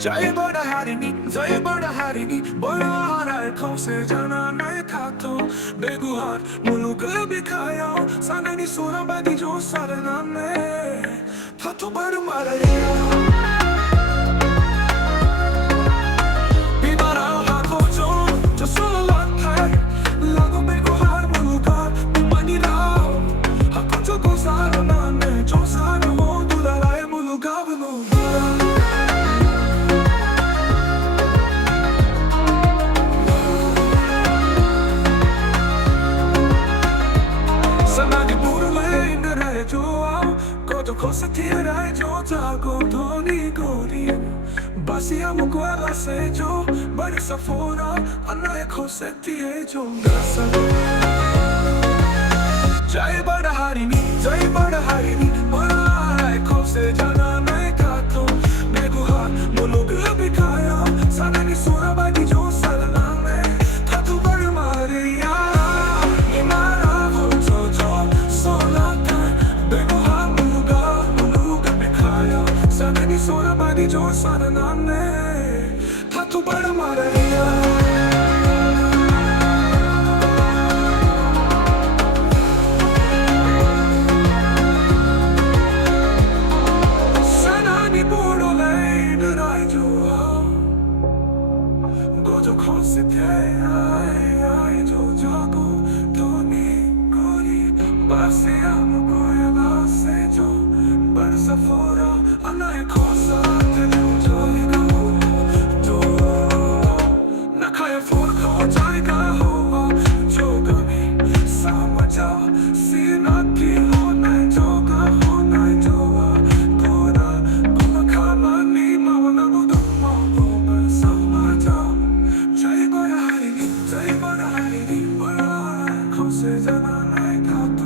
जय बड़ा हारिनी जय बड़ा हारिनी बड़ा हाराय खौसे जाना नए खातो बेगुहार मुलुक बिखाया साननी सोना बादी जो सारना में थातो बड़ मारिया बिमारा हाथों जो सोला लाता लागो बेगुहार मुलुकार मनी राव हाथों जो को सारना में जो सारा हो दुलाराय Muluka बनुगा Cosa tirai giocato con i cori Basiamo quella seggio Bari safora Anna e cosetti e giongasa Jai bada harini Jai bada harini Bada e cose jana nae kato Beguha Mulug bikaya Sanani sura badi jo salaname Tatu bada maria Imara vuto jo solata Beguha Sanani sora badi jo saranane Tatu bada maraya Sanani buro lei narai jo Gojo khose pyai ai jo jago Toni kori Basi amo koya base jo Barsa fora Anna e cosa te devo do Nakaya forka jai ka hova jogami samaja sinati hona joga hona joa kora kama ni mavana budumma hoga samaja jai bada harini bada khose jana nai kato